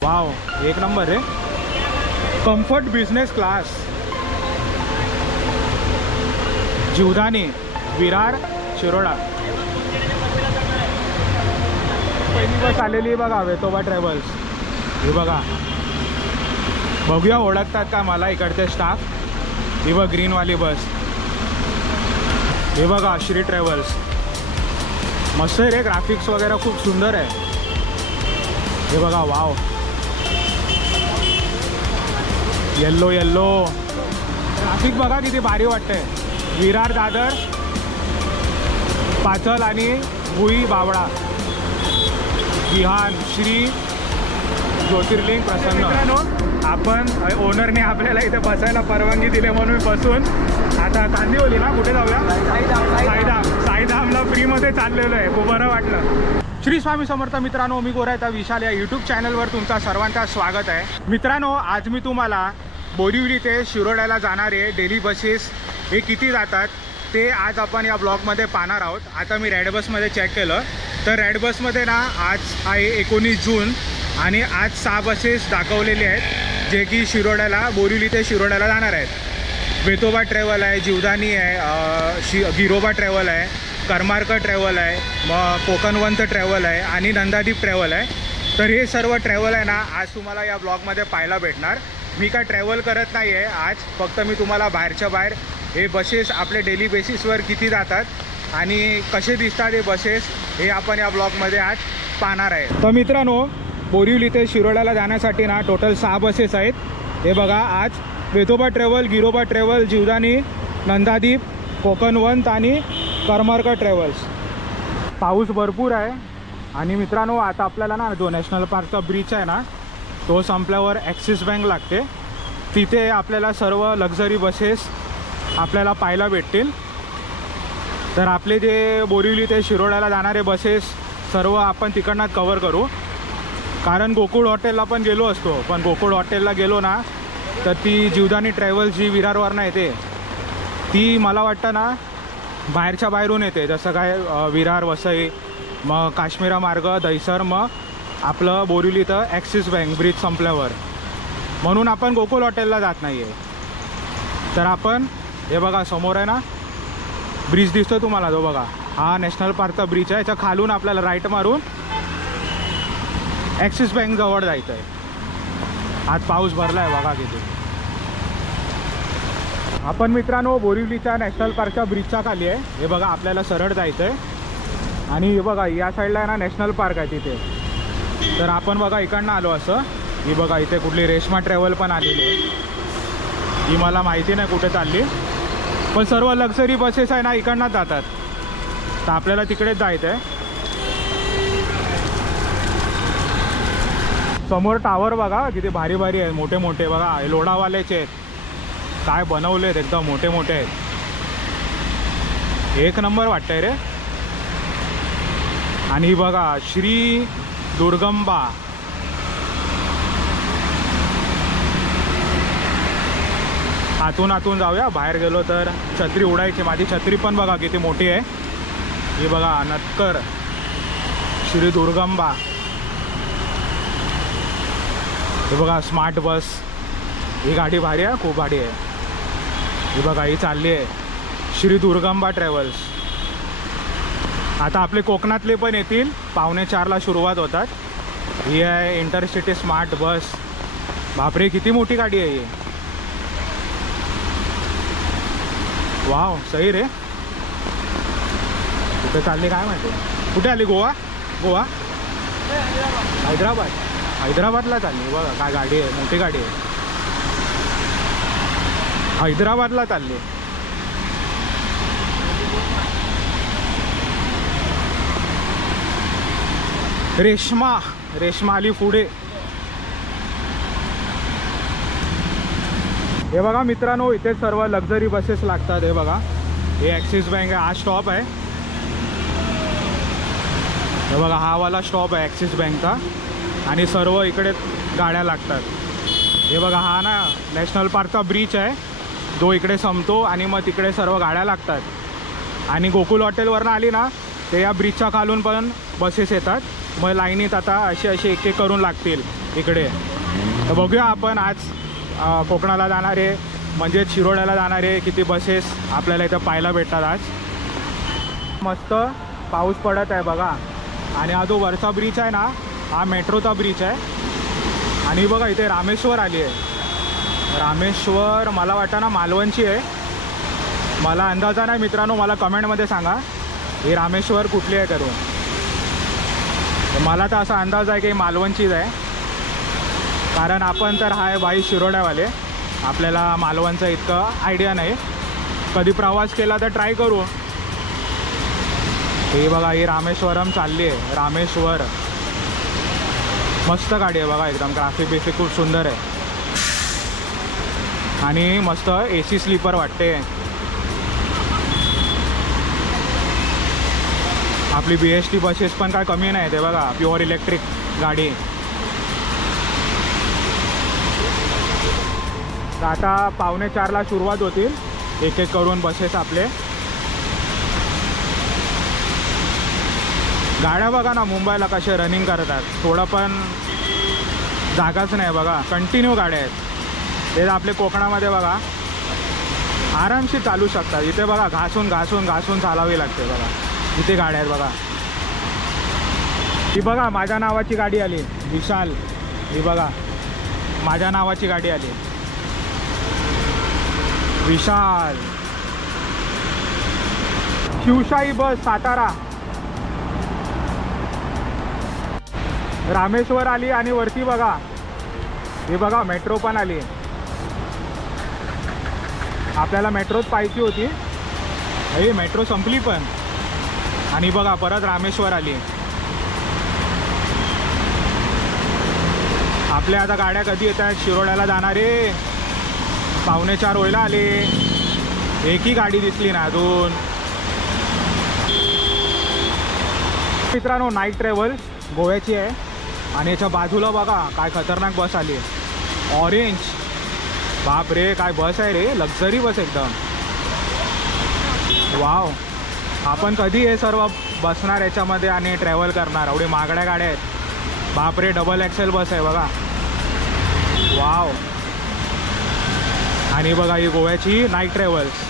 Wow, एक number रे. Comfort business class, Jivdani, Virar, Shiroda. पहिली बस आलेली बघा, वेतोबा ट्रॅव्हल्स. हे बघा, बघूया ओळखतात का मला इकडचे स्टाफ. ही बघ ग्रीनवाली बस. हे बघा श्री ट्रॅव्हल्स. मस्त आहे रे, ग्राफिक्स वगैरे खूप सुंदर आहे. हे बघा, वाव, येल्लो येल्लो ग्राफिक बघा किती भारी वाटतंय. विरार, दादर, पाचल आणि भुई, बावडा, विहान, श्री ज्योतिर्लिंग प्रसन्न. आपण ओनरने आपल्याला इथे बसायला परवानगी दिली म्हणून बसून आता कांदिवली ना कुठे जाऊया, साईधामला फ्रीमध्ये चाललेलो आहे. खूप बरं वाटलं. श्री स्वामी समर्थ. मित्रांनो, मी गोरायता विशाल या यूट्यूब चॅनलवर तुमचा सर्वांचा स्वागत आहे. मित्रांनो, आज मी तुम्हाला बोरिवली ते शिरोड्याला जाणारे डेली बसेस हे किती जातात ते आज आपण या ब्लॉगमध्ये पाहणार आहोत. आता मी रेड बसमध्ये चेक केलं तर रेड बसमध्ये ना आज आहे 19 जून आणि आज 6 बसेस दाखवलेले आहेत जे की शिरोड्याला, बोरिवली ते शिरोड्याला जाणार आहेत. वेतोबा ट्रॅव्हल आहे, जीवदानी आहे, गिरोबा ट्रॅव्हल आहे, करमार्क ट्रॅव्हल आहे, मग कोकणवंत ट्रॅव्हल आहे आणि नंदादीप ट्रॅव्हल आहे. तर हे सर्व ट्रॅव्हल आहे ना आज तुम्हाला या ब्लॉगमध्ये पाहायला भेटणार. मी काय ट्रॅव्हल करत नाही आहे आज, फक्त मी तुम्हाला बाहेरच्या बाहेर हे बसेस आपले डेली बेसिसवर किती जातात आणि कसे दिसतात हे बसेस हे आपण या ब्लॉगमध्ये आज पाहणार आहे. तर मित्रांनो, बोरिवली ते शिरोड्याला जाण्यासाठी ना टोटल 6 बसेस आहेत. हे बघा, आज वेतोबा ट्रॅव्हल, गिरोबा ट्रॅव्हल, जीवदानी, नंदादीप, कोकणवंत आणि करमार्क ट्रॅव्हल्स. पाऊस भरपूर आहे आणि मित्रांनो आता आपल्याला ना जो नॅशनल पार्कचा ब्रिज आहे ना तो संपल्यावर ॲक्सिस बँक लागते, तिथे आपल्याला सर्व लक्झरी बसेस आपल्याला पाहायला भेटतील. तर आपले जे बोरिवली ते शिरोड्याला जाणारे बसेस सर्व आपण तिकडनं कवर करू. कारण गोकुळ हॉटेलला पण गेलो असतो, पण गोकुळ हॉटेलला गेलो ना तर ती जीवदानी ट्रॅव्हल्स जी विरारवरनं येते ती मला वाटतं ना बाहेरच्या बाहेरून येते. जसं काय विरार, वसई, मग काश्मीरा मार्ग, दहिसर, मग आपलं बोरिवली तर ॲक्सिस बँक ब्रिज संपल्यावर. म्हणून आपण गोकुळ हॉटेलला जात नाही आहे. तर आपण हे बघा समोर आहे ना ब्रिज दिसतो तुम्हाला, जो बघा हा नॅशनल पार्कचा ब्रिज आहे. याच्या खालून आपल्याला राईट मारून ॲक्सिस बँक जवळ जायचं आहे. आज पाऊस भरला आहे बघा किती. आपण मित्रांनो बोरिवलीच्या नॅशनल पार्कच्या ब्रिजच्या खाली आहे. हे बघा आपल्याला सरळ जायचं आहे आणि हे बघा या साईडला आहे ना नॅशनल पार्क आहे तिथे. तर आपण बघा इकडनं आलो असं. ही बघा इथे कुठली रेश्मा ट्रॅव्हल पण आलेली आहे. ही मला माहिती नाही कुठे चालली, पण सर्व लक्झरी बसेस आहे ना इकडनंच जातात. तर आपल्याला तिकडेच जायचं आहे. समोर टावर बघा किती भारी भारी आहेत, मोठे मोठे बघा. हे लोढावाल्याचे आहेत, काय बनवलेत, एकदम मोठे मोठे आहेत. एक नंबर वाटतंय रे. आणि ही बघा श्री दुर्गंबा. आतून जाऊया, बाहेर गेलो तर छत्री उडायची. माझी छत्री पण बघा किती मोठी आहे. ही बघा नटकर श्री दुर्गंबा. हे बघा स्मार्ट बस. ही गाडी भारी आहे, खूप भारी आहे. ही बघा ही चालली आहे श्री दुर्गंबा ट्रॅव्हल्स. आता आपले कोकणातले पण येतील, 3:45ला सुरुवात होतात. ही आहे इंटरसिटी स्मार्ट बस. बापरे किती मोठी गाडी आहे ही. वाव, सही रे. कुठे चालली काय माहिती. कुठे आली? गोवा? गोवा, हैदराबादला चालली. बघा काय गाडी आहे, मोठी गाडी आहे. हैदराबादला चालली. रेश्मा आली पुढे. हे बघा मित्रांनो इथे सर्व लक्झरी बसेस लागतात. हे बघा हे ॲक्सिस बँक आहे, हा स्टॉप आहे. हे बघा हा वाला स्टॉप आहे ॲक्सिस बँकचा आणि सर्व इकडे गाड्या लागतात. हे बघा हा ना नॅशनल पार्कचा ब्रिज आहे जो इकडे संपतो आणि मग तिकडे सर्व गाड्या लागतात. आणि गोकुळ हॉटेलवरनं आली ना ते या ब्रिजच्या खालून पण बसेस येतात. मग लाईनीत आता असे एक एक करून लागतील इकडे. तर बघूया आपण आज कोकणाला जाणारे म्हणजे शिरोड्याला जाणारे किती बसेस आपल्याला इथं पाहायला भेटतात आज. मस्त पाऊस पडत आहे बघा. आणि हा जो वरचा ब्रिज आहे ना हा मेट्रोचा ब्रिज आहे. आणि बघा इथे रामेश्वर आली आहे. रामेश्वर मला वाटतं ना मालवणची आहे, मला अंदाजा नाही मित्रांनो, मला कमेंटमध्ये सांगा ही रामेश्वर कुठली आहे करून. मला तर असा अंदाज आहे की मालवणचीच आहे, कारण आपण तर आहे बाई शिरोड्यावाले, आपल्याला मालवणचं इतकं आयडिया नाही. कधी प्रवास केला तर ट्राय करू. हे बघा ही रामेश्वरम चालली आहे. रामेश्वर मस्त गाडी आहे बघा, एकदम ग्राफिक बेसिक खूप सुंदर आहे. आणि मस्त AC स्लीपर वाटते. आपली BST बसेस पण काय कमी नाही ते बघा, प्युअर इलेक्ट्रिक गाडी. आता 3:45ला सुरुवात होतील एक एक करून बसेस आपले. गाड्या बघा ना मुंबईला कसे रनिंग करतात, थोडं पण जागाच नाही बघा, कंटिन्यू गाड्या आहेत. ते आपले कोकणामध्ये बघा आरामशीर चालू शकतात. इथे बघा घासून घासून घासून चालावी लागते बघा. इथे गाड्या आहेत बघा. ही बघा माझ्या नावाची गाडी आली विशाल. ही बघा माझ्या नावाची गाडी आली विशाल. शिवशाही बस सातारा. रामेश्वर आली आणि वरती बघा हे बघा मेट्रो पण आली. आपल्याला मेट्रोच पाहिजे होती, हे मेट्रो संपली पण. आणि बघा परत रामेश्वर आली. आपल्या आता गाड्या कधी येत आहेत शिरोड्याला जाणारे. 3:45 व्हायला आले, एकही गाडी दिसली ना अजून. मित्रांनो नाईट ट्रॅव्हल्स गोव्याची आहे. आणि याच्या बाजूला बघा काय खतरनाक बस आली आहे, ऑरेंज. बाप रे काय बस आहे रे, लक्झरी बस एकदम. वाव, आपण कधी हे सर्व बसणार याच्यामध्ये आणि ट्रॅव्हल करणार. एवढे महागड्या गाड्या आहेत. बाप रे डबल XL बस आहे बघा. वाव. आणि बघा ही गोव्याची नाईट ट्रॅव्हल्स.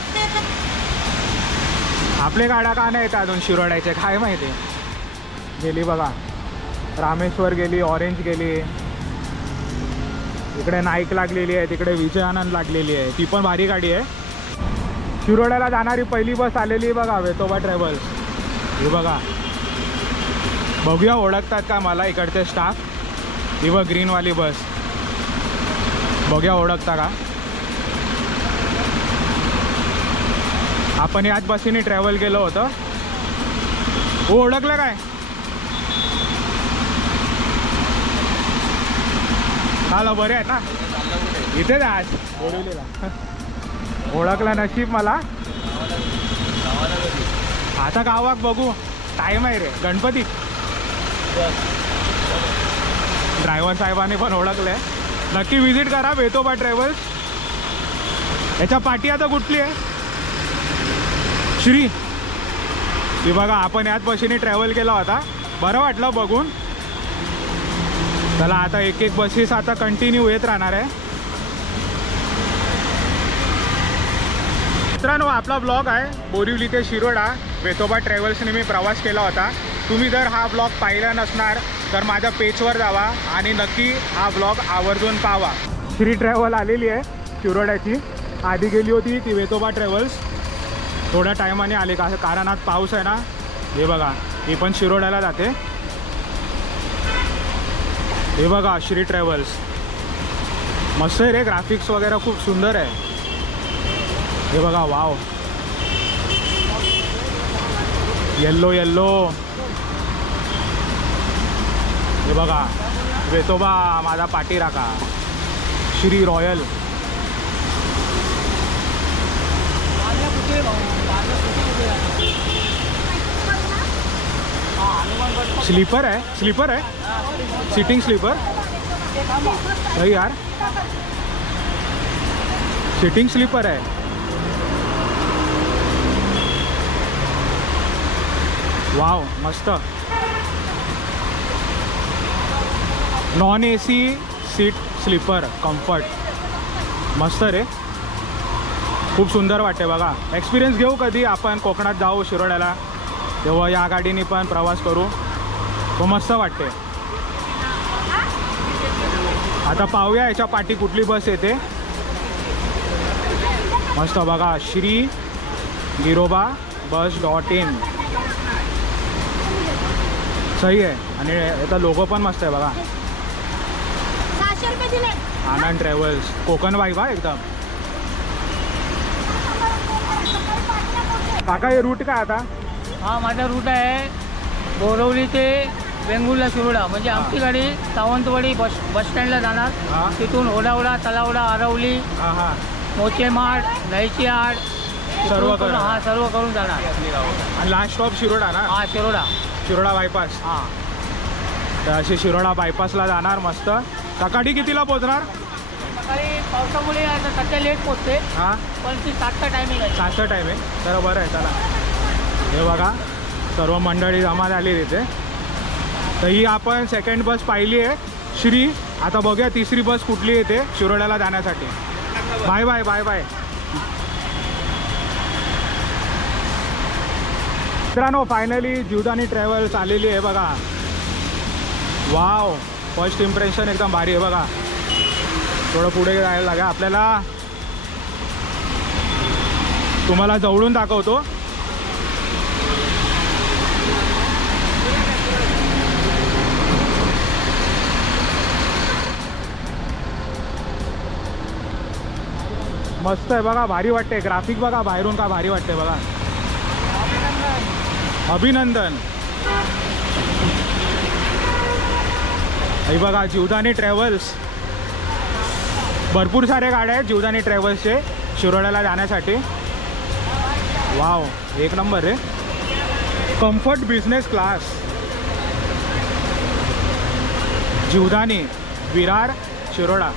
आपल्या गाड्या का नाही येत अजून शिरोड्याचे काय माहिती. गेली बघा रामेश्वर गेली, ऑरेंज गेली, इकडे नाईक लागलेली आहे, तिकडे विजय आनंद लागलेली आहे. ती पण भारी गाडी आहे. शिरोड्याला जाणारी पहिली बस आलेली बघा वेतोबा ट्रॅव्हल्स. ही बघा, बघूया ओळखतात का मला इकडचे स्टाफ. ही बघ ग्रीनवाली बस, बघूया ओळखता का. आपण याच बसीने ट्रॅव्हल केलं होतं. हो ओळखलं काय. हालो बरे आहेत ना, इथेच आज बोरिवलीला. ओळखला नशीब मला. आता गावात बघू, टाईम आहे रे गणपती. ड्रायव्हर साहेबांनी पण ओळखलं आहे. नक्की विजिट करा वेतोबा ट्रॅव्हल्स. याच्या पाठी आता कुठली आहे श्री. ती बघा आपण याच बसीने ट्रॅव्हल केला होता, बरं वाटलं बघून. चला आता एक एक बसेस आता कंटिन्यू येत राहणार आहे. मित्रांनो आपला ब्लॉग आहे बोरिवली ते शिरोडा. वेतोबा ट्रॅव्हल्सने मी प्रवास केला होता. तुम्ही जर हा ब्लॉग पाहिला नसणार तर माझ्या पेजवर जावा आणि नक्की हा ब्लॉग आवर्जून पाहावा. श्री ट्रॅव्हल आलेली आहे शिरोड्याची. आधी गेली होती ती वेतोबा ट्रॅव्हल्स, थोड्या टायमाने आली का कारण आज पाऊस आहे ना. हे बघा ही पण शिरोड्याला जाते. हे बघा श्री ट्रॅव्हल्स मस्त आहे रे, ग्राफिक्स वगैरे खूप सुंदर आहे. हे बघा वाव, येल्लो येल्लो. हे बघा वेतोबा माझा पाठी राखा, श्री रॉयल. स्लीपर है, स्लीपर है, सीटिंग स्लीपर. सही यार, सीटिंग स्लीपर है. वाव मस्त. Non AC seat sleeper comfort, मस्त रे, खूप सुंदर वाटते बघा. एक्सपिरियन्स घेऊ कधी आपण कोकणात जाऊ शिरोड्याला, तेव्हा या गाडीने पण प्रवास करू, तो मस्त वाटते. आता पाहूया याच्या पाठी कुठली बस येते. मस्त बघा, श्री गिरोबा bus.in, सही आहे. आणि याचा लोगो पण मस्त आहे बघा, 600 रुपये दिले. आनंद ट्रॅव्हल्स, कोकण वाईब हा एकदम. काका हे रूट काय आता? हा माझा रूट आहे बोरवली ते वेंगुर्ला शिरोडा, म्हणजे आमची गाडी सावंतवाडी बस स्टँडला जाणार. हा. तिथून ओढावडा, तलावडा, आरवली, हां हां, मोचेमाड, नैची आड सर्व करून. हा सर्व करून जाणार. आणि लास्ट स्टॉप शिरोडा ना? हा शिरोडा. शिरोडा बायपास. हा तर अशी शिरोडा बायपासला जाणार मस्त. सकाळी कितीला पोहोचणार? सकाळी पावसामुळे आता सध्या लेट पोचते, हां, पण ती 7चा टायमिंग आहे. 7चा टाईम आहे, तर बरं आहे. चला, हे बघा सर्व मंडळी जमा झाली तिथे. तर ही आपण सेकंड बस पाहिली आहे श्री. आता बघूया तिसरी बस कुठली येते शिरोड्याला जाण्यासाठी. Bye bye bye bye. मित्रांनो, फायनली जीवदानी ट्रॅव्हल्स आलेली आहे बघा. वाव, फर्स्ट इम्प्रेशन एकदम भारी आहे बघा. थोडं पुढे जायला लागेल आपल्याला, तुम्हाला जवळून दाखवतो. मस्त आहे बघा, भारी वाटते. ग्राफिक बघा बाहेरून का भारी वाटते बघा. अभिनंदन. हे बघा जीवदानी ट्रॅव्हल्स, भरपूर सारे गाड्या आहेत जीवदानी ट्रॅव्हल्सचे शिरोड्याला जाण्यासाठी. वाव, एक नंबर आहे. Comfort business class, Jivdani, Virar, Shiroda.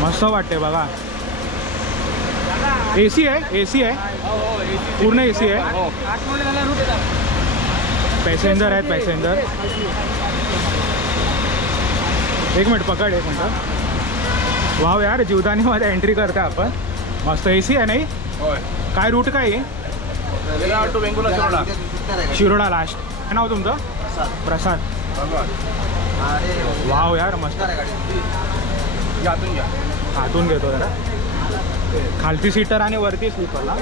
मस्त वाटते बघा. AC आहे, AC आहे, पूर्ण AC आहे. पॅसेंजर आहेत, पॅसेंजर. एक मिनिट पकड, एक मिनिट. वाव यार, जीवदानीमध्ये एंट्री करते आपण. मस्त AC आहे नाही? काय रूट काय आहे? शिरोडा लास्ट. काय नाव तुमचं? प्रसाद. वाव यार, मस्त. हातून घेतो जरा. खालती सीटर आणि वरती स्लीपरला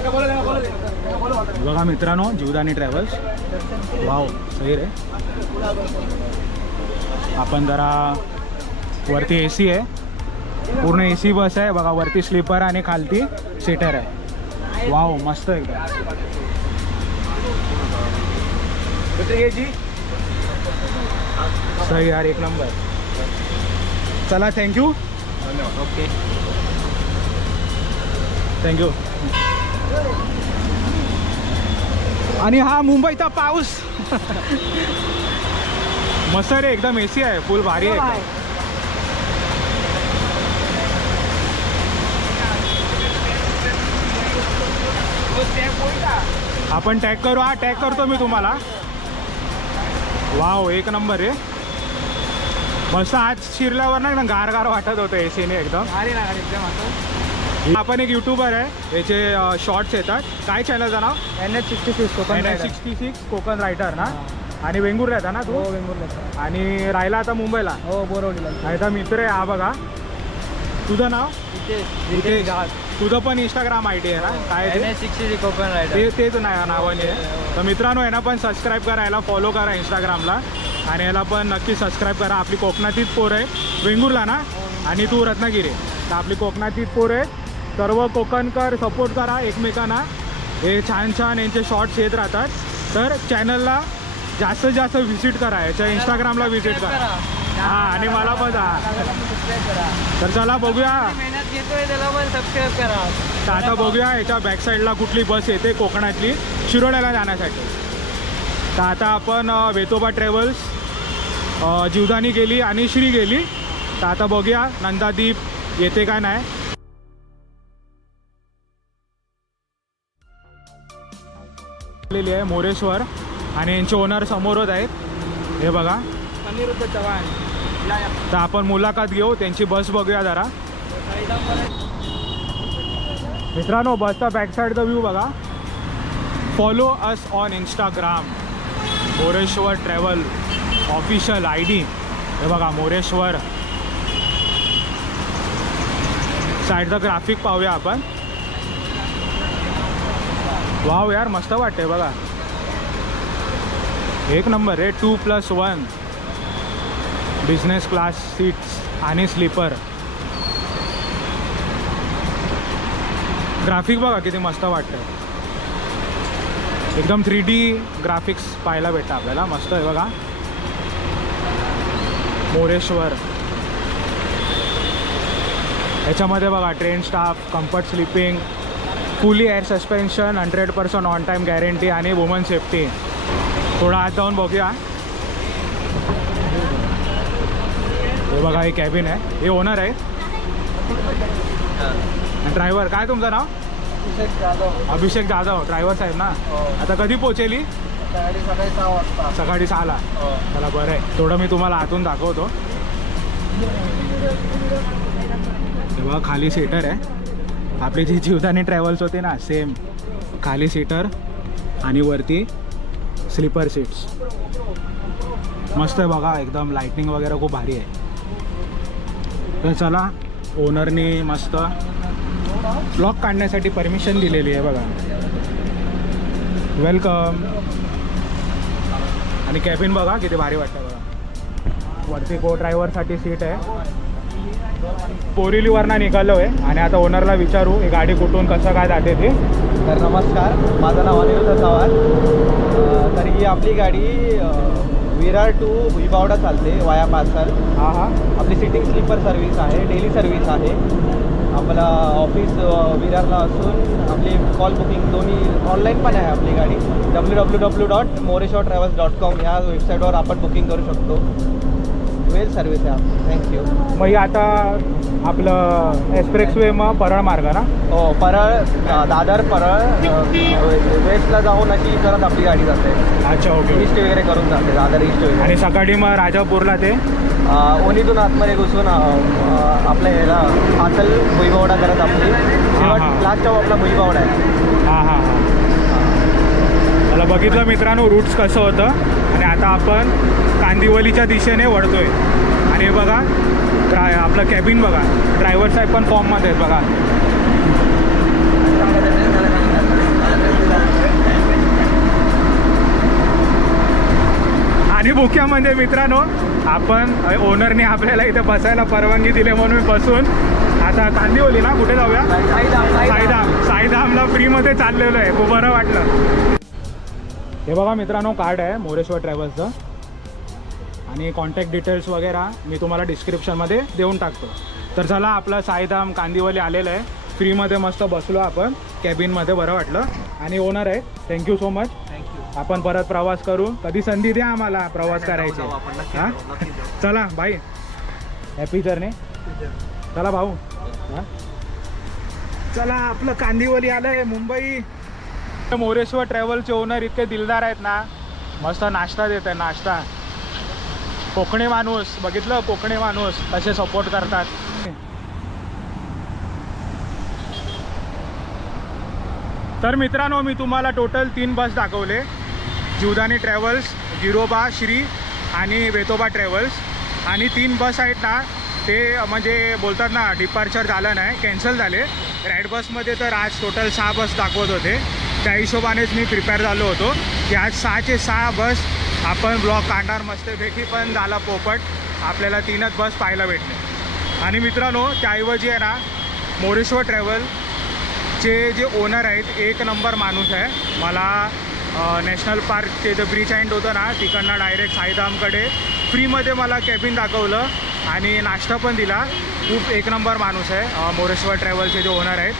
बघा मित्रांनो, जीवदानी ट्रॅव्हल्स. वाव, सही रे. आपण जरा वरती AC आहे, पूर्ण AC बस आहे बघा. वरती स्लीपर आणि खालती सीटर आहे. वाव, मस्त एकदम. सही यार, एक नंबर. चला, थँक्यू. Okay, thank you. आणि हा मुंबईचा पाऊस. मस्त रे, एकदम AC आहे, फुल भारी आहे. आपण टॅग करू. हा, टॅग करतो मी तुम्हाला. वाव, एक नंबर आहे. मस्त. आज शिरल्यावर ना एकदम गार गार वाटत होतं AC ने एकदम. आपण एक युट्यूबर आहे, याचे शॉर्ट्स येतात. काय चॅनलचं नाव? NH66 Konkan rider. NH66 Konkan rider ना. आणि वेंगुर्ला येता ना तू? हो वेंगुर्ला. आणि राहिला आता मुंबईला? हो बोरवलीला. याचा मित्र आहे हा बघा. तुझं नाव? रितेश जहाज. तुझं पण इंस्टाग्राम ID आहे ना? काय ते? NH66 Konkan rider. तेच नाही नावाने आहे. तर मित्रांनो, यांना पण सबस्क्राईब करा, याला फॉलो करा इंस्टाग्रामला. आणि याला पण नक्की सबस्क्राईब करा. आपली कोकणातीच पोर आहे, वेंगुर्ला ना, आणि तू रत्नागिरी. तर आपली कोकणातीच पोर आहे. सर्व कोकणकर सपोर्ट करा एकमेकांना. हे छान छान यांचे शॉर्ट्स येत राहतात. तर चॅनलला जास्तीत जास्त व्हिजिट करा, याच्या इंस्टाग्रामला व्हिजिट करा. हां, आणि मला पण तर चला बघूया. मेहनत घेतोय त्याला पण सबस्क्राईब करा. तर आता बघूया याच्या बॅकसाईडला कुठली बस येते कोकणातली शिरोड्याला जाण्यासाठी. तर आता आपण वेतोबा ट्रॅव्हल्स, जीवदानी गेली आणि श्री गेली. तर आता बघूया नंदादीप येते का नाही. आलेली आहे मोरेश्वर आणि यांचे ओनर समोरच आहेत हे बघा. अनिरुद्ध चव्हाण. तर आपण मुलाखत घेऊ, त्यांची बस बघूया जरा. मित्रांनो बसचा बॅक साईडचा व्ह्यू बघा. Follow us on Instagram Moreshwar travel official ID. हे बघा मोरेश्वर. साईडचं ग्राफिक पाहूया आपण. वाव यार मस्त वाटते बघा, एक नंबर आहे. 2+1 बिझनेस क्लास सीट्स आणि स्लीपर. ग्राफिक बघा किती मस्त वाटतं, एकदम 3D ग्राफिक्स पाहायला भेटतं आपल्याला. मस्त आहे बघा मोरेश्वर. याच्यामध्ये बघा ट्रेन स्टाफ, कम्फर्ट स्लीपिंग, फुली air suspension, 100% on time guarantee आणि वुमन सेफ्टी. थोडा आत जाऊन बघूया. हे बघा हे कॅबिन आहे, हे ओनर आहे. ड्रायव्हर काय तुमचं नाव? अभिषेक जाधव. ड्रायव्हर साहेब ना. आता कधी पोहोचेली? सकाळी 6ला. चला बरं आहे. थोडं मी तुम्हाला आतून दाखवतो. तेव्हा खाली सीटर आहे, आपली जी जीवदानी ट्रॅव्हल्स होते ना सेम. खाली सीटर आणि वरती स्लीपर सीट्स. मस्त आहे बघा, एकदम लाइटनिंग वगैरे खूप भारी आहे. तर चला, ओनरनी मस्त ब्लॉग काढण्यासाठी परमिशन दिलेली आहे बघा. वेलकम. आणि कॅबिन बघा किती भारी वाटतं बघा. वरती को ड्रायव्हरसाठी सीट आहे. बोरिवलीवरनं निघालो आहे आणि आता ओनरला विचारू ही गाडी कुठून कसं काय जाते ती. तर नमस्कार, माझं नाव अनिरुद्ध चव्हाण. तर ही आपली गाडी विरार टू भुईबावडा चालते वाया पार्सल. हां. आपली सिटिंग स्लीपर सर्व्हिस आहे, डेली सर्व्हिस आहे. आपलं ऑफिस विरारला असून आपली कॉल बुकिंग दोन्ही ऑनलाईन पण आहे. आपली गाडी www.moreshwartravels.com या वेबसाईटवर आपण बुकिंग करू शकतो. वेल सर्व्हिस आहे आपली. थँक्यू. मग ही आता आपलं एक्सप्रेसवे मग परळ मार्ग ना? हो, परळ, दादर, परळ, वेस्टला जाऊन अशी करत आपली गाडी जाते. अच्छा ओके. ईस्ट वगैरे करून जाते, दादर ईस्ट वगैरे. आणि सकाळी मग राजापूरला ते ओनीतून आतमध्ये घुसून आपल्या ह्याला पातल भुईबावडा करत आपली हां. लास्ट स्टॉप आपला भुईबावडा आहे. हां. मला बघितलं मित्रांनो रूट्स कसं होतं. आणि आता आपण कांदिवलीच्या दिशेने वळतोय. आणि हे बघा आपलं कॅबिन बघा, ड्रायव्हर साहेब पण फॉर्ममध्ये आहेत बघा. आणि मुख्य म्हणजे मित्रांनो, आपण ओनरने आपल्याला इथे बसायला परवानगी दिली म्हणून बसून आता कांदिवली ना कुठे जाऊया? साईधामला फ्रीमध्ये चाललेलो आहे. खूप बरं वाटलं. हे बघा मित्रांनो कार्ड आहे मोरेश्वर ट्रॅव्हल्सचं आणि कॉन्टॅक्ट डिटेल्स वगैरे मी तुम्हाला डिस्क्रिप्शनमध्ये देऊन टाकतो. तर चला, आपलं साईधाम कांदिवली आलेलं आहे. फ्रीमध्ये मस्त बसलो आपण कॅबिनमध्ये, बरं वाटलं. आणि ओनर आहे, थँक्यू सो मच. थँक्यू. आपण परत प्रवास करू, कधी संधी द्या आम्हाला प्रवास करायची. हां चला बाई, हॅपी जर्नी. चला भाऊ. हां चला, आपलं कांदिवली आलं आहे मुंबई. मोरेश्वर ट्रॅव्हलचे ओनर इतके दिलदार आहेत ना, मस्त नाश्ता देत आहे. नाश्ता कोकणी माणूस, बघितलं कोकणी माणूस कसे सपोर्ट करतात. तर मित्रांनो, मी तुम्हाला टोटल 3 बस दाखवले. जीवदानी ट्रॅव्हल्स, गिरोबा, श्री आणि वेतोबा ट्रॅव्हल्स. आणि 3 बस आहेत ना, ते म्हणजे बोलतात ना डिपार्चर झालं नाही, कॅन्सल झाले. राईड बसमध्ये तर आज टोटल 6 बस दाखवत होते. त्या हिशोबानेच मी प्रिपेअर झालो होतो की आज 6चे 6 बस आपण ब्लॉग काढणार मस्तपैकी. पण झाला पोपट, आपल्याला 3च बस पाहायला भेटले. आणि मित्रांनो, त्याऐवजी आहे ना मोरेश्वर ट्रॅव्हलचे जे ओनर आहेत, एक नंबर माणूस आहे. मला नॅशनल पार्कचे जे ब्रिज एंड होतं ना, तिकडनं डायरेक्ट साईधामकडे फ्रीमध्ये मला कॅबिन दाखवलं आणि नाश्ता पण दिला. खूप एक नंबर माणूस आहे मोरेश्वर ट्रॅव्हलचे जे ओनर आहेत.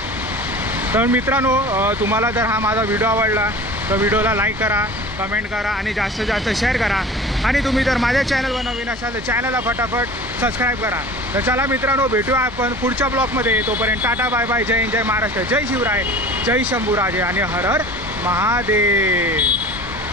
तर मित्रांनो, तुम्हाला जर हा माझा व्हिडिओ आवडला तर व्हिडिओला लाईक करा, कमेंट करा आणि जास्तीत जास्त शेअर करा. आणि तुम्ही जर माझ्या चॅनलवर नवीन असाल तर चॅनलला फटाफट सबस्क्राईब करा. तर चला मित्रांनो, भेटूया आपण पुढच्या ब्लॉगमध्ये. तोपर्यंत टाटा, बाय बाय, जय हिंद, जय महाराष्ट्र, जय शिवराय, जय शंभूराजे आणि हर हर महादेव.